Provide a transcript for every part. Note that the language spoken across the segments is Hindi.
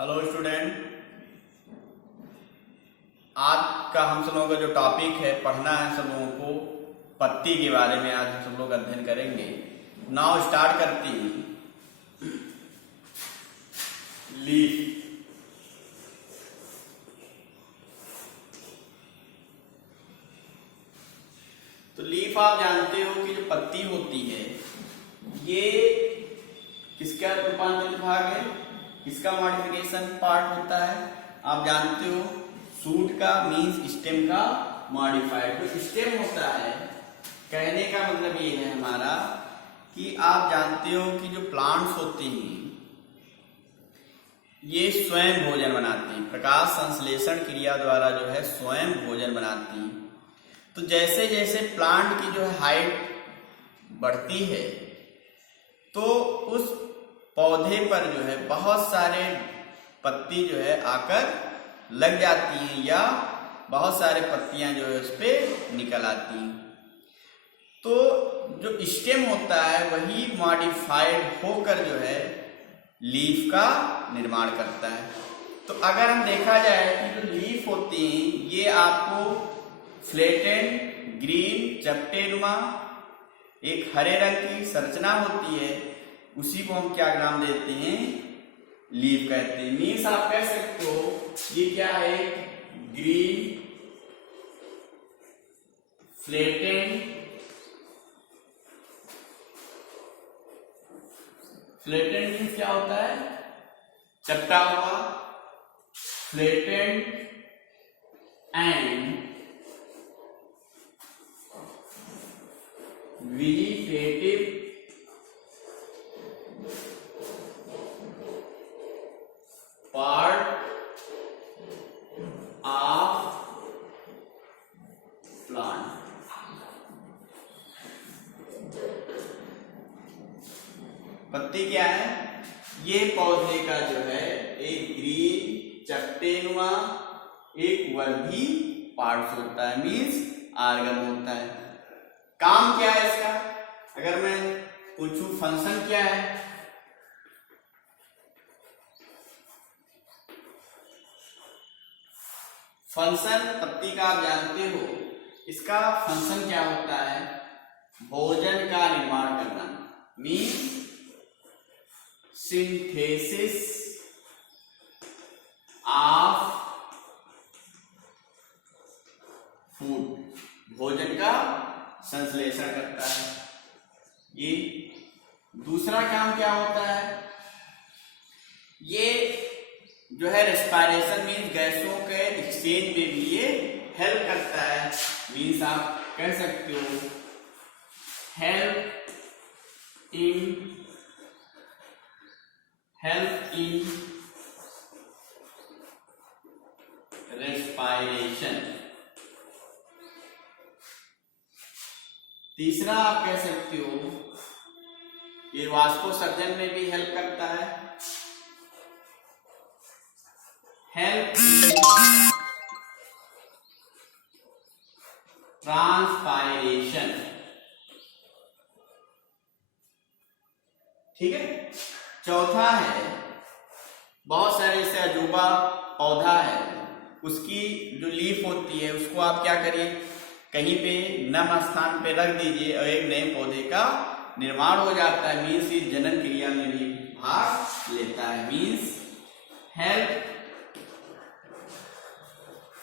हेलो स्टूडेंट, आज का हम सब लोगों का जो टॉपिक है पढ़ना है सब लोगों को पत्ती के बारे में। आज हम सब लोग अध्ययन करेंगे। नाउ स्टार्ट करती लीफ। तो लीफ आप जानते हो कि जो पत्ती होती है ये किसका रूपांतरित भाग है, किसका मॉडिफिकेशन पार्ट होता है। आप जानते हो सूट का मीन्स स्टेम का मॉडिफाइड। तो स्टेम होता है, कहने का मतलब ये है हमारा कि आप जानते हो कि जो प्लांट्स होते हैं ये स्वयं भोजन बनाते हैं, प्रकाश संश्लेषण क्रिया द्वारा जो है स्वयं भोजन बनाती हैं। तो जैसे जैसे प्लांट की जो है हाइट बढ़ती है तो उस पौधे पर जो है बहुत सारे पत्ती जो है आकर लग जाती हैं या बहुत सारे पत्तियां जो है उस पर निकल आती हैं। तो जो स्टेम होता है वही मॉडिफाइड होकर जो है लीफ का निर्माण करता है। तो अगर हम देखा जाए कि जो लीफ होती हैं ये आपको फ्लैटेंड ग्रीन चपटेनुमा एक हरे रंग की संरचना होती है, उसी को हम क्या नाम देते हैं, लीफ कहते हैं। मीन्स आप कह सकते हो ये क्या है, ग्रीन फ्लैटेंड मीन्स क्या होता है, चपटा हुआ, flattened and vegetative part of plant. पत्ती क्या है, ये पौधे का जो है एक ग्रीन चपटेनुमा एक वर्धी पार्ट होता है, मीन्स आर्गन होता है। काम क्या है इसका, अगर मैं पूछूं फंक्शन क्या है, फंक्शन पत्ती का आप जानते हो, इसका फंक्शन क्या होता है, भोजन का निर्माण करना, मीन्स सिंथेसिस ऑफ फूड, भोजन का संश्लेषण करता है ये। दूसरा काम क्या होता है, ये जो है रेस्पिरेशन मीन्स गैसों के एक्सचेंज में भी ये हेल्प करता है। मीन्स आप कह सकते हो हेल्प इन रेस्पिरेशन। तीसरा आप कह सकते हो ये वाष्पोत्सर्जन में भी हेल्प करता है, हेल्प ट्रांसपायरेशन। ठीक है। चौथा है, बहुत सारे ऐसे अजूबा पौधा है, उसकी जो लीफ होती है उसको आप क्या करिए, कहीं पे नम स्थान पे रख दीजिए और एक नए पौधे का निर्माण हो जाता है। मीन्स इस जनन क्रिया में भी भाग लेता है, मीन्स हेल्प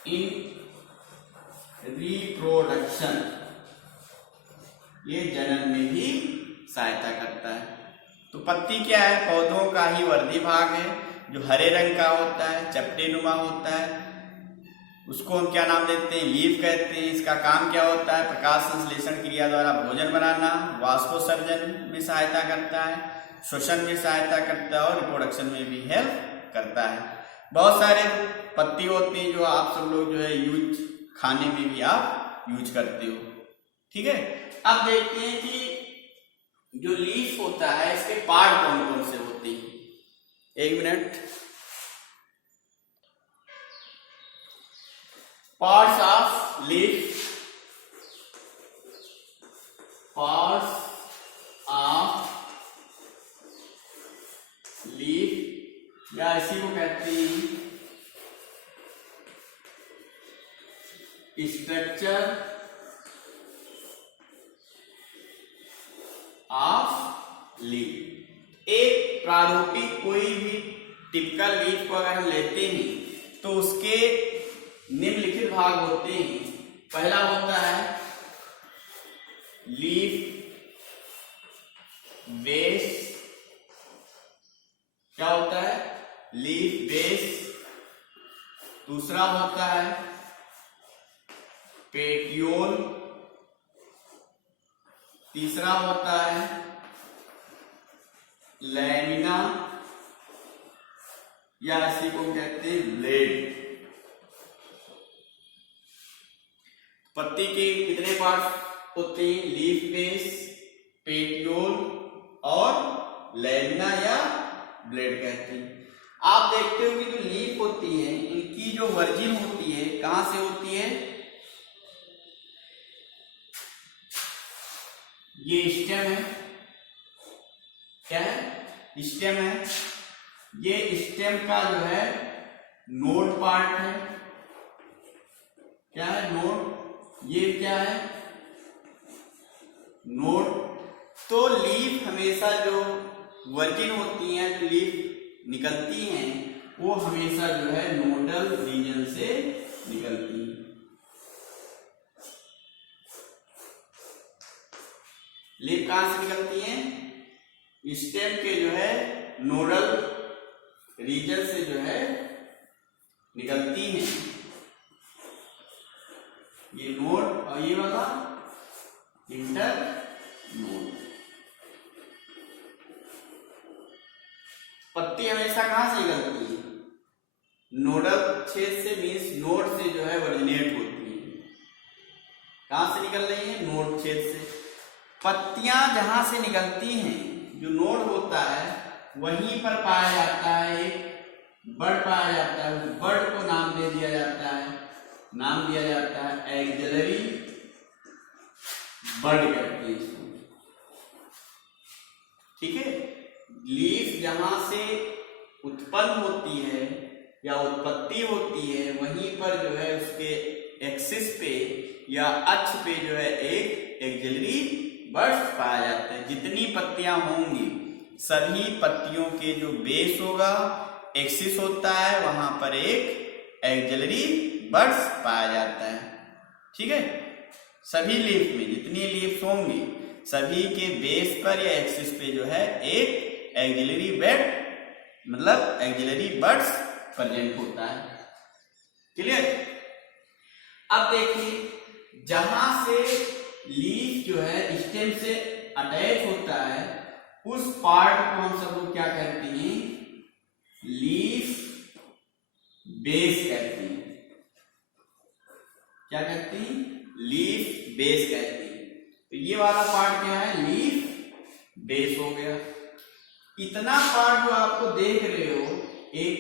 इन रिप्रोडक्शन, ये जनन में भी सहायता करता है। तो पत्ती क्या है, पौधों का ही वर्धी भाग है जो हरे रंग का होता है, चपटेनुमा होता है, उसको हम क्या नाम देते हैं, लीफ कहते हैं। इसका काम क्या होता है, प्रकाश संश्लेषण क्रिया द्वारा भोजन बनाना, वाष्पोत्सर्जन में सहायता करता है, श्वसन में सहायता करता है और रिप्रोडक्शन में भी हेल्प करता है। बहुत सारे पत्ती होती है जो आप सब लोग जो है यूज खाने में भी आप यूज करते हो। ठीक है। अब देखते हैं कि जो लीफ होता है इसके पार्ट कौन कौन से होते हैं। एक minute. Parts of leaf, parts of leaf या इसी को कहते हैं स्ट्रक्चर ऑफ लीफ। एक प्रारूपिक कोई भी टिपिकल लीफ को अगर हम लेते हैं तो उसके निम्नलिखित भाग होते हैं। पहला होता है लीफ बेस। क्या होता है? Leaf base. दूसरा होता है पेटियोल। तीसरा होता है लैमिना या इसी को कहते हैं ब्लेड। पत्ती के कितने पार्ट होते हैं? लीफ बेस, पेटियोल और लैमिना या ब्लेड कहते हैं। आप देखते हो कि जो लीफ होती है इनकी जो वर्जिन होती है कहां से होती है? ये स्टेम है। क्या है? स्टेम है। ये स्टेम का जो है नोड पार्ट है। क्या है? नोड। ये क्या है? नोड। तो लीफ हमेशा जो वर्जिन होती हैं, जो लीफ निकलती हैं, वो हमेशा जो है नोडल रीजन से निकलती हैं। लीफ कहां से निकलती हैं? स्टेम के जो है नोडल रीजन से जो है निकलती हैं। ये नोड और ये वाला इंटर नोड। पत्ती हमेशा कहां से निकलती है? नोडल छेद से, मीन्स नोड से जो है ओरिजिनेट होती है। कहां से निकल रही है? नोड छेद से। पत्तियां जहां से निकलती हैं, जो नोड होता है वहीं पर पाया जाता है एक बड पाया जाता है। उस बड को नाम दे दिया जाता है, नाम दिया जाता है एक्सिलरी बड कहते हैं इसको। ठीक है। लीफ जहां से उत्पन्न होती है या उत्पत्ति होती है वहीं पर जो है उसके एक्सिस पे या अक्ष पे जो है एक एक्सिलरी बड्स पाया जाता है। जितनी पत्तियां होंगी सभी पत्तियों के जो बेस होगा, एक्सिस होता है, वहां पर एक एक्सिलरी बड्स पाया जाता है। ठीक है। सभी लीफ में जितनी लीफ होंगी सभी के बेस पर या एक्सिस पे जो है एक एक्सिलरी बेड मतलब एक्सिलरी बड्स प्रेजेंट होता है। क्लियर? अब देखिए, जहां से लीफ जो है स्टेम से अटैच होता है उस पार्ट को हम सब लोग क्या कहते हैं? लीफ बेस कहते हैं। क्या कहते हैं? लीफ बेस कहते हैं। तो ये वाला पार्ट क्या है? लीफ बेस हो गया। इतना पार्ट जो आपको देख रहे हो, एक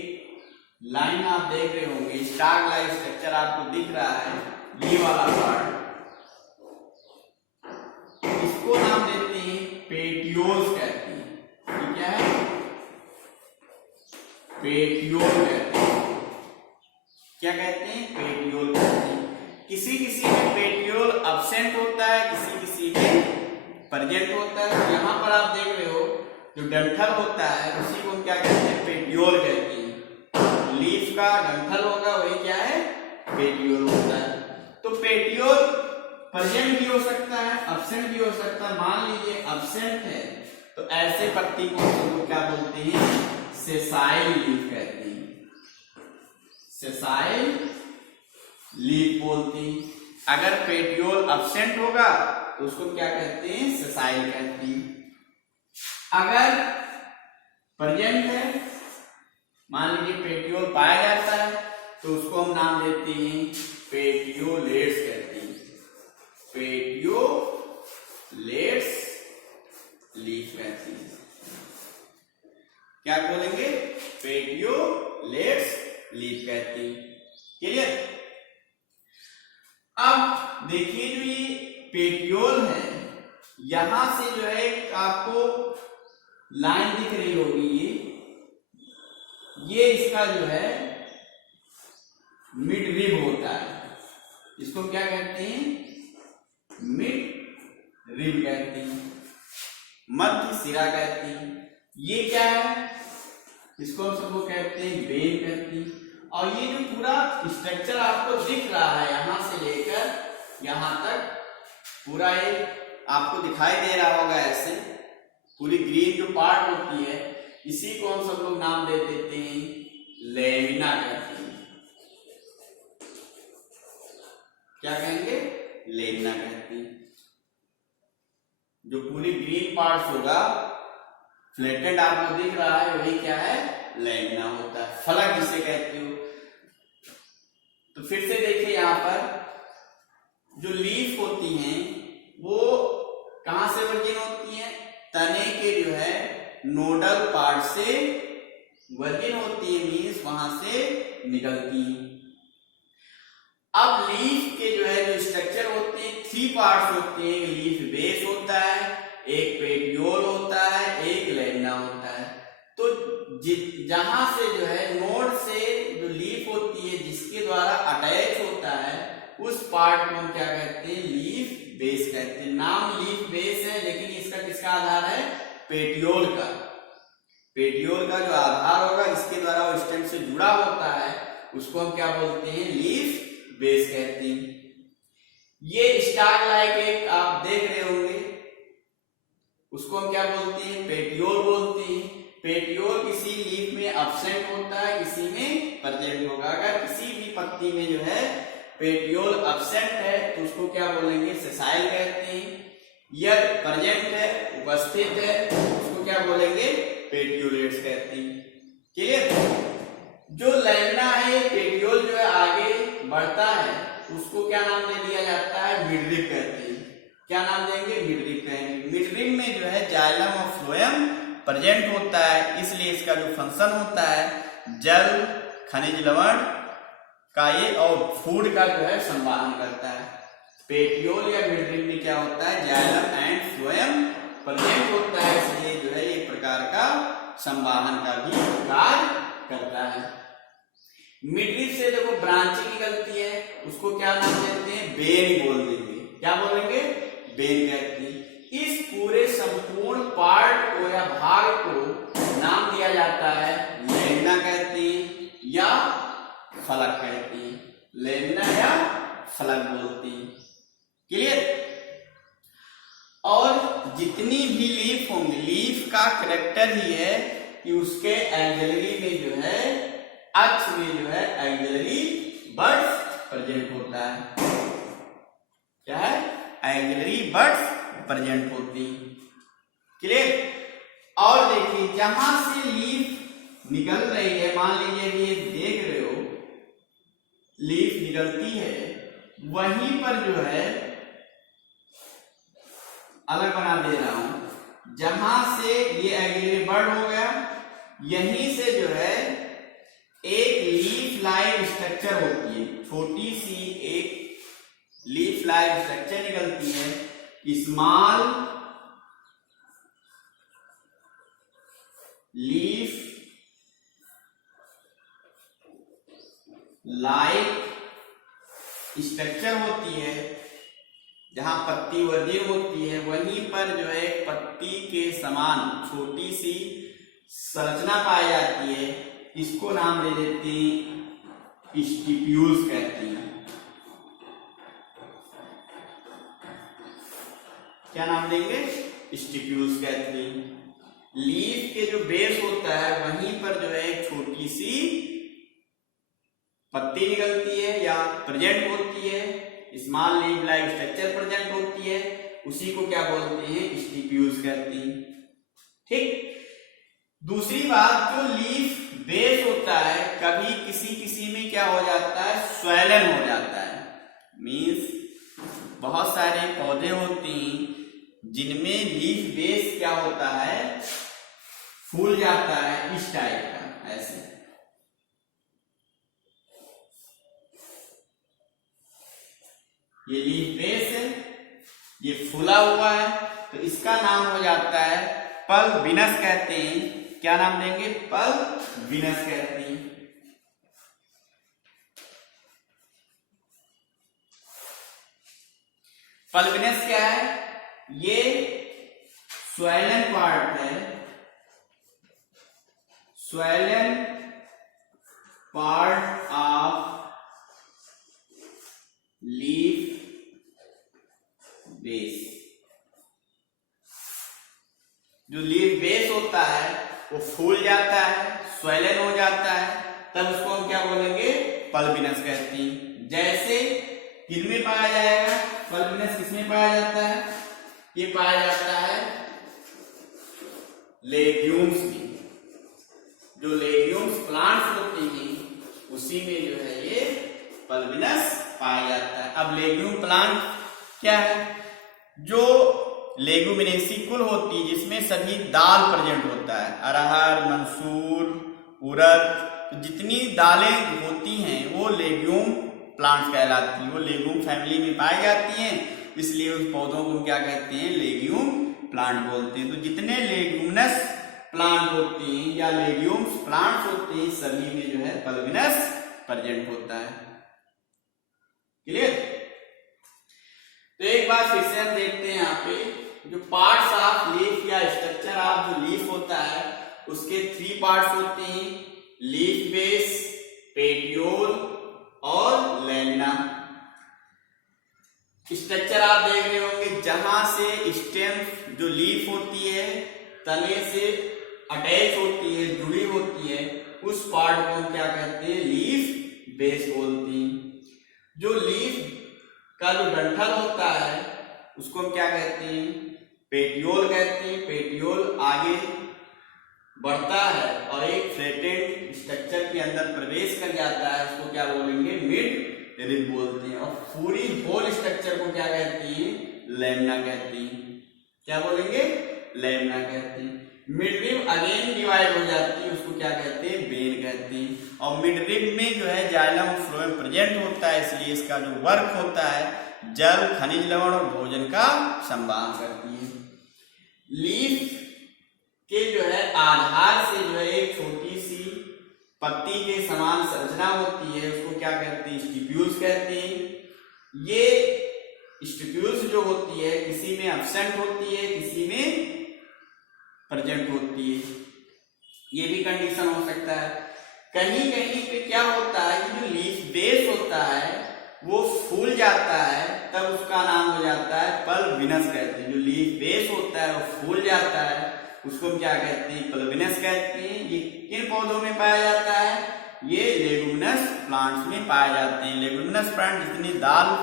लाइन आप देख रहे होंगे, स्टार लाइन स्ट्रक्चर आपको दिख रहा है, ये वाला पार्ट, इसको नाम देते हैं पेटियोल्स कहते हैं। ये क्या है? पेटियोल कहते हैं। क्या कहते हैं? पेटियोल कहते हैं। किसी किसी में पेटियोल अब्सेंट होता है, किसी किसी में प्रेजेंट होता है। तो यहाँ पर आप देख रहे हो जो डंठल होता है उसी को हम क्या कहते हैं? पेटियोल कहते हैं। लीफ का डंठल होगा वही क्या है? पेटियोल होता है। तो पेटियोल प्रेजेंट भी हो सकता है, अब्सेंट भी हो सकता है। मान लीजिए अब्सेंट है तो ऐसे पत्ती को हम लोग क्या बोलते हैं? सेसाइल लीफ कहते हैं। सेसाइल लीफ बोलते हैं। अगर पेटियोल अब्सेंट होगा तो उसको क्या कहते हैं? सेसाइल कहते हैं। अगर प्रेजेंट है, मान लीजिए पेटियोल पाया जाता है तो उसको हम नाम देते हैं पेटियोलेट्स कहते हैं। पेटियोलेट्स लीफ कहते हैं। क्या बोलेंगे? पेटियोलेट्स लीफ कहते हैं। क्लियर? अब देखिए, जो ये पेटियोल है यहां से जो है आपको लाइन दिख रही होगी, ये इसका जो है मिड रिब होता है। इसको क्या कहते हैं? मिड रिब कहते हैं, मध्य सिरा कहते हैं। ये क्या है? इसको हम सबको कहते हैं वेन कहते हैं। और ये जो पूरा स्ट्रक्चर आपको दिख रहा है यहां से लेकर यहां तक, पूरा ये आपको दिखाई दे रहा होगा ऐसे, पूरी ग्रीन जो पार्ट होती है, इसी को हम सब लोग नाम दे देते हैं लेमिना कहते हैं। क्या कहेंगे? लेमिना कहते हैं। जो पूरी ग्रीन पार्ट होगा, फ्लैटेंड आपको दिख रहा है, वही क्या है? लेमिना होता है, फलक जिसे कहते हो। तो फिर से देखिए यहां पर जो लीफ होती हैं वो कहां से वर्जिन होती हैं? तने के जो है नोडल पार्ट से वर्जिन होती है, मीन्स वहां से निकलती है। अब लीफ के जो है जो स्ट्रक्चर होते हैं, 3 पार्ट्स होते हैं। एक लीफ बेस होता है, एक पेटियोल होता है, एक लेमिना होता है। तो जहां से जो है नोड से जो लीफ होती है जिसके द्वारा अटैच होता है, उस पार्ट को हम क्या कहते हैं? लीफ बेस कहते हैं। नाम लीफ बेस है, लेकिन इसका किसका आधार है? पेटियोल का। पेटियोल का जो आधार होगा, इसके द्वारा वो स्टेम से जुड़ा होता है, उसको हम क्या बोलते हैं? लीफ बेस कहते हैं। ये स्टार लाइक एक आप देख रहे होंगे, उसको हम क्या बोलते हैं? पेटियोल बोलते हैं। पेटियोल किसी लीफ में एब्सेंट होता है, किसी में प्रेजेंट होगा। अगर किसी भी पत्ती में जो है पेटियोल एब्सेंट है तो उसको क्या बोलेंगे? सेसाइल कहते हैं। यदि प्रेजेंट है, उपस्थित है, उसको क्या बोलेंगे? पेटियोलेट्स कहते हैं। क्लियर? जो लेमिना है, पेटियोल जो है आगे बढ़ता है, उसको क्या नाम दे दिया जाता है? मिडरिब कहते हैं। क्या नाम देंगे? मिडरिब कहेंगे। मिडरिब में जो है जाइलम और फ्लोएम प्रेजेंट होता है, इसलिए इसका जो फंक्शन होता है जल, खनिज लवण का ये और फूड का जो है संवाहन करता है। पेटियोल या मिडरिब में क्या होता है? जाइलम एंड फ्लोएम प्रेजेंट होता है, इसलिए जो है एक प्रकार का संवाहन का भी कार्य करता है। मिडरिब से देखो ब्रांचिंग निकलती है, उसको क्या नाम देते हैं? बेन बोल देंगे। क्या बोलेंगे? बेन कहते हैं। इस पूरे संपूर्ण पार्ट को या भाग को नाम दिया जाता है लेमिना कहते हैं या फलक कहते हैं। लेमिना या फलक बोलते हैं। क्लियर? और जितनी भी लीफ होंगी, लीफ का कैरेक्टर ही है कि उसके एक्सिलरी में जो है, अक्ष में जो है एक्सिलरी बड्स प्रेजेंट होता है। क्या है? एक्सिलरी बड्स प्रेजेंट होती। क्लियर? और देखिए जहां से लीफ निकल रही है, मान लीजिए ये देख रहे हो लीफ निकलती है, वहीं पर जो है अलग बना दे रहा हूं, जहां से ये एक्सिलरी बड हो गया, यहीं से जो है एक लीफ लाइक स्ट्रक्चर होती है, छोटी सी एक लीफ लाइक स्ट्रक्चर निकलती है, स्मॉल लीफ लाइक स्ट्रक्चर होती है। जहां पत्ती वर्जिन होती है, वहीं पर जो है पत्ती के समान छोटी सी संरचना पाई जाती है, इसको नाम दे देते हैं स्टिप्यूल्स कहते हैं। क्या नाम देंगे? स्टिप्यूल्स कहते हैं। लीफ के जो बेस होता है वहीं पर जो है एक छोटी सी पत्ती निकलती है या प्रेजेंट होती है, small leaf like structure present होती है, उसी को क्या बोलते हैं? स्टिप्यूल्स कहते हैं। ठीक? दूसरी बात, जो लीफ बेस होता है, कभी किसी किसी में क्या हो जाता है? स्वेलन हो जाता है। मीन्स बहुत सारे पौधे होते हैं जिनमें लीफ बेस क्या होता है? फूल जाता है, इस टाइप का, ऐसे। ये लीफ बेस है, ये फूला हुआ है, तो इसका नाम हो जाता है पल्बिनस कहते हैं। क्या नाम देंगे? पल्बिनस कहती हैं। पल्बिनस क्या है? ये स्वैलन पार्ट है, स्वैलन पार्ट ऑफ लीफ बेस। जो लीफ बेस होता है वो फूल जाता है, स्वैलन हो जाता है, तब उसको हम क्या बोलेंगे? पल्बिनस कहती हैं। जैसे किसमें पाया जाएगा पल्बिनस? किसमें पाया जाता है? ये पाया जाता है लेग्यूम्स में। जो लेग्यूम्स प्लांट्स होते हैं उसी में जो है ये पल्बिनस पाया जाता है। अब लेग्यूम प्लांट क्या है? जो लेगुमिनेसी कुल होती है जिसमें सभी दाल प्रेजेंट होता है, अरहर, मंसूर, उड़द, तो जितनी दालें होती हैं वो लेग्यूम प्लांट्स कहलाती हैं। वो लेग्यूम फैमिली में पाई जाती हैं, इसलिए उस पौधों को क्या कहते हैं? लेग्यूम प्लांट बोलते हैं। तो जितने लेग्यूमिनस प्लांट होते हैं या लेग्यूम्स प्लांट्स होते हैं सभी में जो है पल्बिनस प्रेजेंट होता है। क्लियर? तो एक बार फिर से हम देखते हैं यहाँ पे जो पार्ट्स ऑफ लीफ या स्ट्रक्चर ऑफ जो लीफ होता है उसके 3 पार्ट्स होते हैं, लीफ बेस, पेटियोल और लैमिना। स्ट्रक्चर आप देख रहे होंगे, जहां से स्टेम जो लीफ होती है तने से अटैच होती है, जुड़ी होती है, उस पार्ट को हम क्या कहते हैं? लीफ बेस बोलते हैं। जो लीफ का जो डंठल होता है उसको हम क्या कहते हैं? पेटियोल कहते हैं। पेटियोल आगे बढ़ता है और एक फ्लैटेड स्ट्रक्चर के अंदर प्रवेश कर जाता है, उसको क्या बोलेंगे? मिड रिब बोलते हैं। और पूरी होल स्ट्रक्चर को क्या कहती है? लैमिना कहती है। क्या बोलेंगे? लैमिना कहती है। मिड रिब अगेन डिवाइड हो जाती है, उसको क्या कहते हैं? वेन कहते हैं। और मिड रिब में जो है जाइलम और फ्लोएम प्रेजेंट होता है, इसलिए इसका जो वर्क होता है जल, खनिज लवण और भोजन का संवाहन करती है। लीफ के जो है आधार से जो है एक छोटी सी पत्ती के समान संरचना होती है, उसको क्या कहते हैं? स्टिप्यूल्स कहते हैं। ये स्टिप्यूल्स जो होती है किसी में एब्सेंट होती है, किसी में प्रेजेंट होती है। ये भी कंडीशन हो सकता है। कहीं कहीं पे क्या होता है कि जो लीफ बेस होता है वो फूल जाता है, तब उसका नाम हो जाता है पल्बिनस कहते हैं। जो लीफ बेस होता है वो फूल जाता है, उसको क्या कहते हैं? पल्बिनस कहते हैं। ये किन पौधों में पाया जाता है? ये लेगुमिनस प्लांट्स में पाए जाते हैं। लेगुमिनस प्लांट जितनी दाल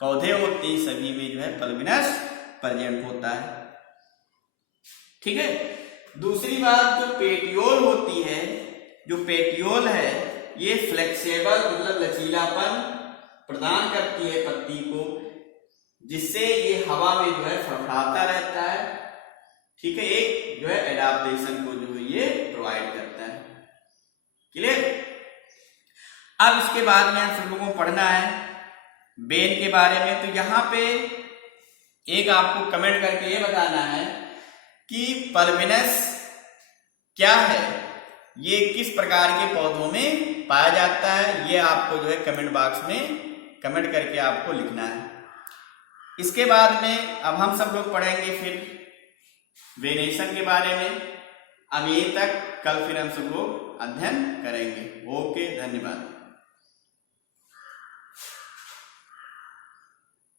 पौधे होते हैं सभी में जो है पल्बिनस प्रेजेंट होता है। ठीक है। दूसरी बात, जो पेटियोल होती है, जो पेटियोल है ये फ्लेक्सिबल मतलब लचीलापन प्रदान करती है पत्ती को, जिससे ये हवा में जो है फड़फड़ाता रहता है। ठीक है। एक जो है एडाप्टेशन को जो है ये प्रोवाइड करता है। क्लियर? अब इसके बाद में हम सब लोगों को पढ़ना है बेन के बारे में। तो यहाँ पे एक आपको कमेंट करके ये बताना है कि पल्बिनस क्या है, ये किस प्रकार के पौधों में पाया जाता है, ये आपको जो है कमेंट बॉक्स में कमेंट करके आपको लिखना है। इसके बाद में अब हम सब लोग पढ़ेंगे फिर वेनेशन के बारे में। अब यहीं तक, कल फिर हम सब लोग अध्ययन करेंगे। ओके, धन्यवाद।